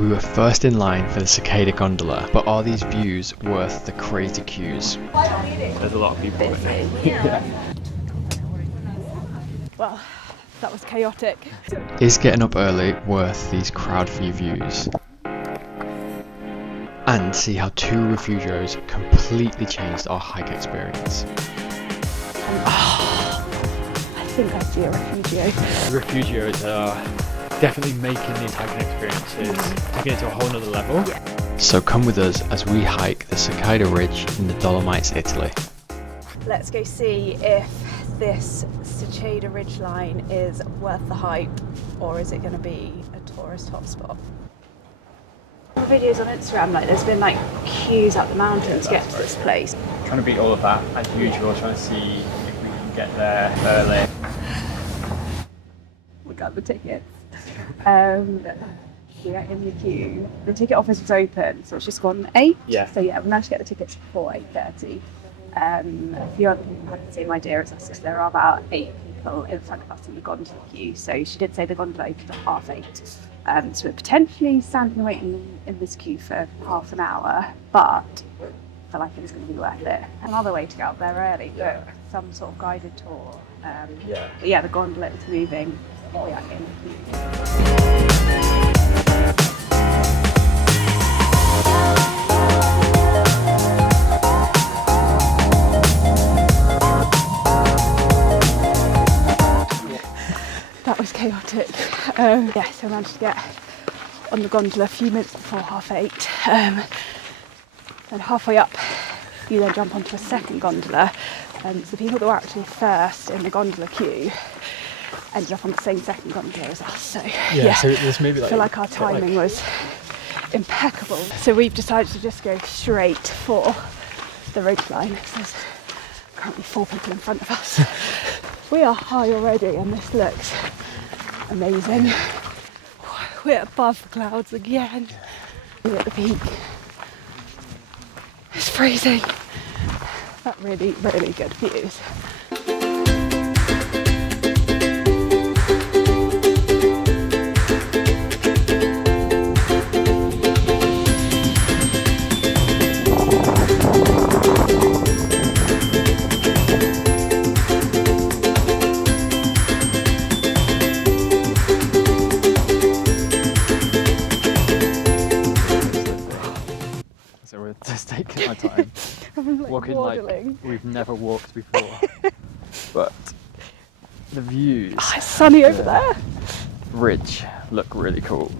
We were first in line for the Seceda Gondola, but are these views worth the crazy queues? There's a lot of people. Yeah. Well, that was chaotic. Is getting up early worth these crowd-free views? And see how 2 Rifugios completely changed our hike experience. I think I see a Rifugio. Refugios are definitely making these hiking experiences, taking it to a whole nother level. Yeah. So come with us as we hike the Seceda Ridge in the Dolomites, Italy. Let's go see if this Seceda Ridge line is worth the hype, or is it going to be a tourist hotspot? Videos on Instagram, like there's been like queues up the mountain to get to this place. Trying to beat all of that as usual, trying to see if we can get there early. We got the tickets. We are in the queue. The ticket office was open, so it's just gone 8. Yeah. So yeah, we managed to get the tickets before 8:30. A few other people had the same idea as us. So there are about 8 people in front of us in the gondola queue. So she did say the gondola opened at 7:30. So we're potentially standing and waiting in this queue for half an hour, but I feel like it's going to be worth it. Another way to get up there early, but some sort of guided tour. But yeah, the gondola is moving. We are in the queue. That was chaotic. So I managed to get on the gondola a few minutes before 8:30. And halfway up, you then jump onto a second gondola. So the people that were actually first in the gondola queue ended up on the same second gondola as us. So So there's maybe I feel like our timing was impeccable. So we've decided to just go straight for the ridge line. There's currently 4 people in front of us. We are high already and this looks amazing. We're above the clouds again. We're at the peak. It's freezing. But really, really good views. So we're just taking our time, walking waddling. like we've never walked before. But the views, It's sunny over there. ridge look really cool.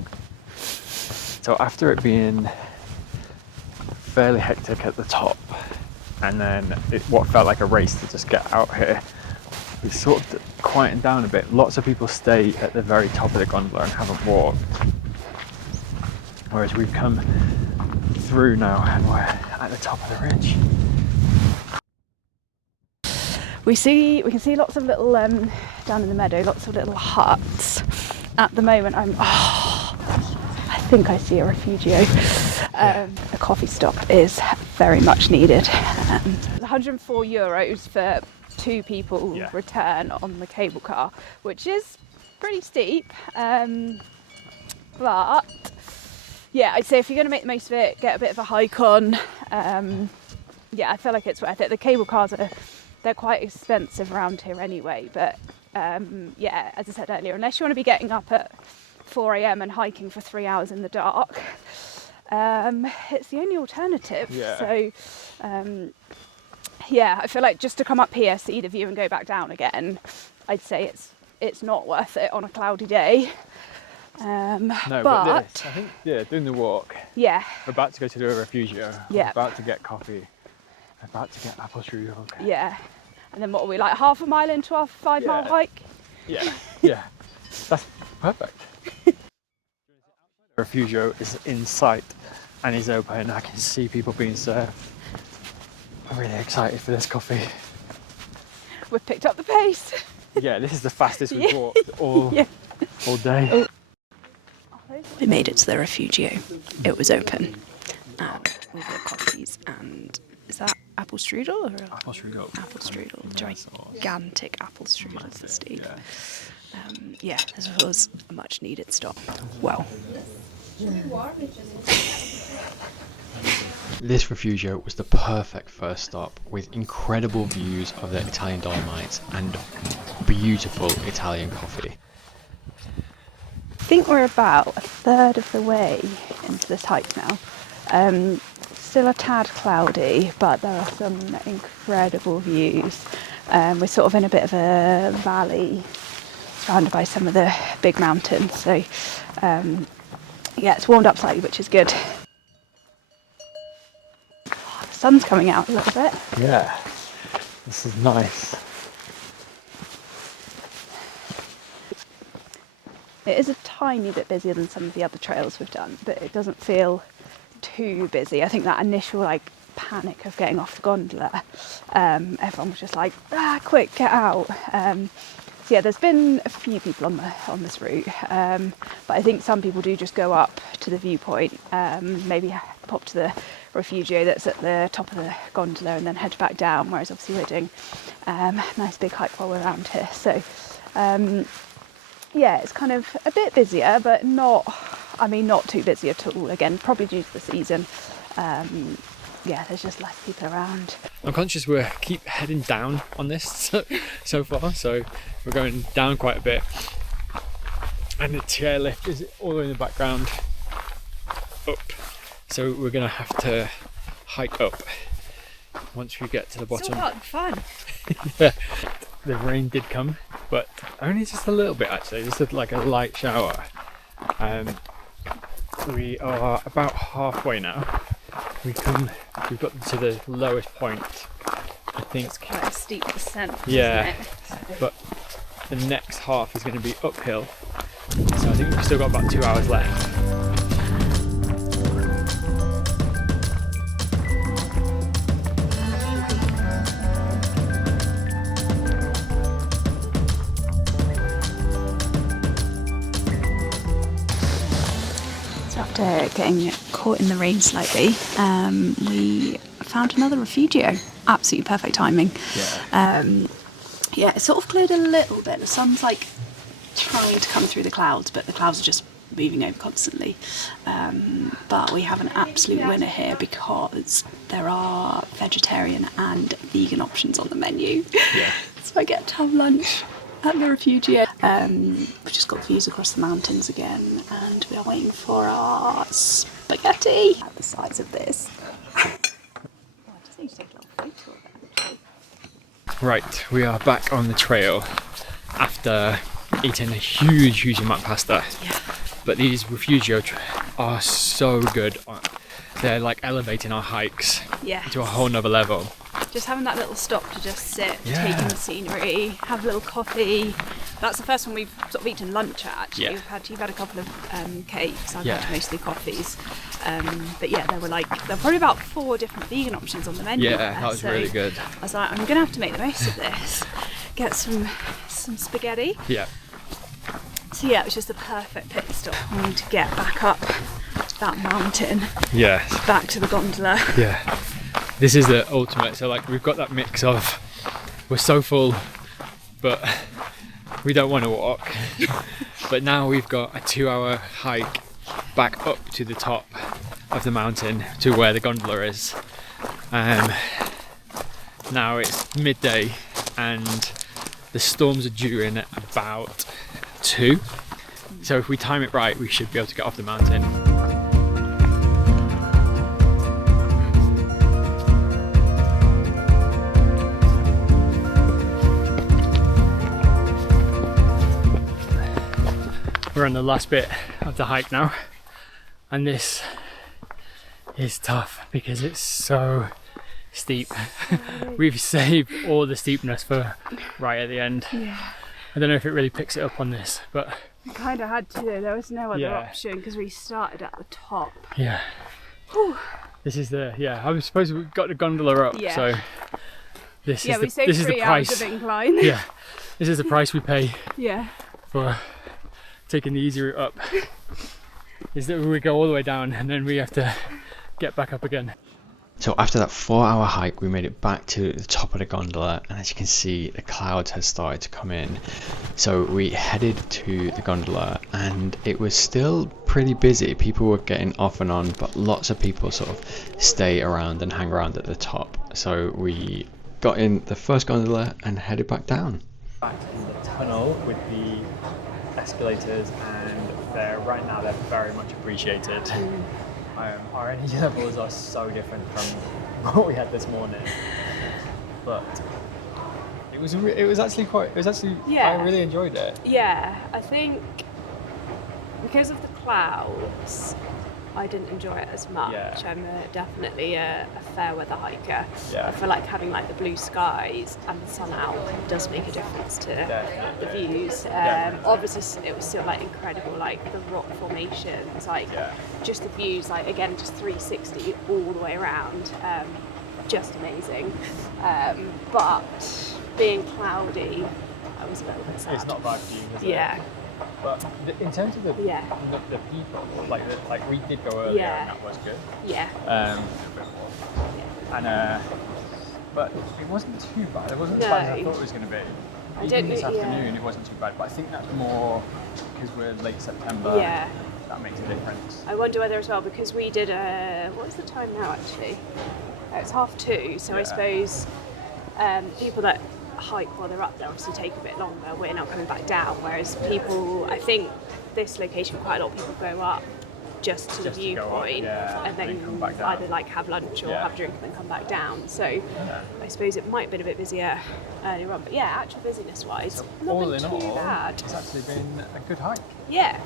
So after it being fairly hectic at the top, and then what felt like a race to just get out here, we sort of quietened down a bit. Lots of people stay at the very top of the gondola and haven't walked, whereas we've come through now and we're at the top of the ridge. We can see lots of little down in the meadow, lots of little huts. At the moment, I think I see a Rifugio. A coffee stop is very much needed. €104 for 2 people return on the cable car, which is pretty steep. But yeah, I'd say if you're going to make the most of it, get a bit of a hike on. I feel like it's worth it. The cable cars they're quite expensive around here anyway, but as I said earlier, unless you want to be getting up at 4 a.m. and hiking for 3 hours in the dark, it's the only alternative. So I feel like just to come up here, see the view and go back down again, I'd say it's not worth it on a cloudy day. But this, I think, doing the walk. Yeah. We're about to go to the Rifugio. Yeah. We're about to get coffee. We're about to get apple strudel. Yeah. And then what are we, like half a mile into our 5-mile hike? Yeah. That's perfect. Rifugio is in sight and is open. I can see people being served. I'm really excited for this coffee. We've picked up the pace. Yeah, this is the fastest we've walked all day. We made it to the Rifugio. It was open. We've got coffees and is that apple strudel or Apple strudel. Apple strudel, gigantic apple strudel for Steve. This was a much needed stop. Well, This Rifugio was the perfect first stop, with incredible views of the Italian Dolomites and beautiful Italian coffee. I think we're about a third of the way into this hike now. Still a tad cloudy, but there are some incredible views. We're sort of in a bit of a valley surrounded by some of the big mountains, so yeah, it's warmed up slightly, which is good. Oh, the sun's coming out a little bit. Yeah, this is nice. It is a tiny bit busier than some of the other trails we've done, but it doesn't feel too busy. I think that initial panic of getting off the gondola, everyone was just like, quick, get out. So yeah, there's been a few people on this route, but I think some people do just go up to the viewpoint, maybe pop to the Rifugio that's at the top of the gondola and then head back down, whereas obviously we're doing a nice big hike while we're around here. So yeah, it's kind of a bit busier, but not too busy at all. Again, probably due to the season. Yeah, there's just less people around. I'm conscious we keep heading down on this so far, so we're going down quite a bit. And the chairlift is all the way in the background, up. So we're gonna have to hike up once we get to the bottom. It's all fun. Yeah. The rain did come, but only just a little bit actually, just like a light shower. We are about halfway now. We've got to the lowest point, I think. It's quite a steep descent, yeah, isn't it? but the next half is going to be uphill, so I think we've still got about 2 hours left. After getting caught in the rain slightly, we found another Rifugio. Absolutely perfect timing. Yeah, it sort of cleared a little bit. The sun's trying to come through the clouds, but the clouds are just moving over constantly. But we have an absolute winner here because there are vegetarian and vegan options on the menu. Yeah. So I get to have lunch at the Rifugio. We've just got views across the mountains again, and we are waiting for our spaghetti. At the size of this. Right, we are back on the trail after eating a huge amount of pasta. Yeah. But these Rifugio are so good. They're elevating our hikes to a whole nother level. Just having that little stop to just sit, Yeah. take in the scenery, have a little coffee. That's the first one we've sort of eaten lunch at, actually. Yeah. You've had a couple of cakes, I've Yeah. had mostly coffees. But yeah, there were probably about 4 different vegan options on the menu. Yeah, there, that was so really good. I was like, I'm gonna have to make the most of this. Get some spaghetti. Yeah. So yeah, it was just the perfect pit stop. I need to get back up that mountain, Yeah. back to the gondola. Yeah. This is the ultimate. So we've got that mix of we're so full, but we don't want to walk. But now we've got a 2-hour hike back up to the top of the mountain to where the gondola is. Now it's midday and the storms are due in at about 2. So if we time it right, we should be able to get off the mountain. We're on the last bit of the hike now, and this is tough because it's so steep. We've saved all the steepness for right at the end. Yeah. I don't know if it really picks it up on this, but We kind of had to. There was no other Yeah. option because we started at the top. yeah. Whew. This is I suppose we've got the gondola up, Yeah. so this Yeah, we is saved this is 3 the hours price. of incline. Yeah, this is the price we pay Yeah. for taking the easy route up. Is that we go all the way down and then we have to get back up again. So after that 4-hour hike, we made it back to the top of the gondola, and as you can see, the clouds had started to come in. So we headed to the gondola, and it was still pretty busy. People were getting off and on, but lots of people sort of stay around and hang around at the top. So we got in the first gondola and headed back down. Back in the tunnel with the escalators, and right now they're very much appreciated. Our energy levels are so different from what we had this morning, but it was actually Yeah. I really enjoyed it. Yeah, I think because of the clouds, I didn't enjoy it as much. Yeah. I'm definitely a fair weather hiker. Yeah. I feel like having like the blue skies and the sun out does make a difference to Definitely. the views. Definitely. Obviously, it was still like incredible, like the rock formations, like just the views, like again, just 360 all the way around. Just amazing. But being cloudy, I was a little bit sad. It's not bad for you, is it? Yeah. But in terms of the Yeah. the people, like we did go earlier, Yeah. and that was good. Yeah. A bit more. And but it wasn't too bad. It wasn't as No. bad as I thought it was going to be. I Even don't this think- yeah. afternoon, it wasn't too bad. But I think that's more because we're late September. Yeah. That makes a difference. I wonder whether as well, because we did what is the time now actually? It's 2:30, so I Yeah. suppose people that hike while they're up there obviously take a bit longer. We're not coming back down, whereas people, I think this location, quite a lot of people go up just to the Just to go up, viewpoint yeah, and then come back down. either like have lunch or Yeah. have a drink and then come back down. So I suppose it might have been a bit busier earlier on, but yeah, actual busyness wise, not All been in too all, bad. it's actually been a good hike. Yeah.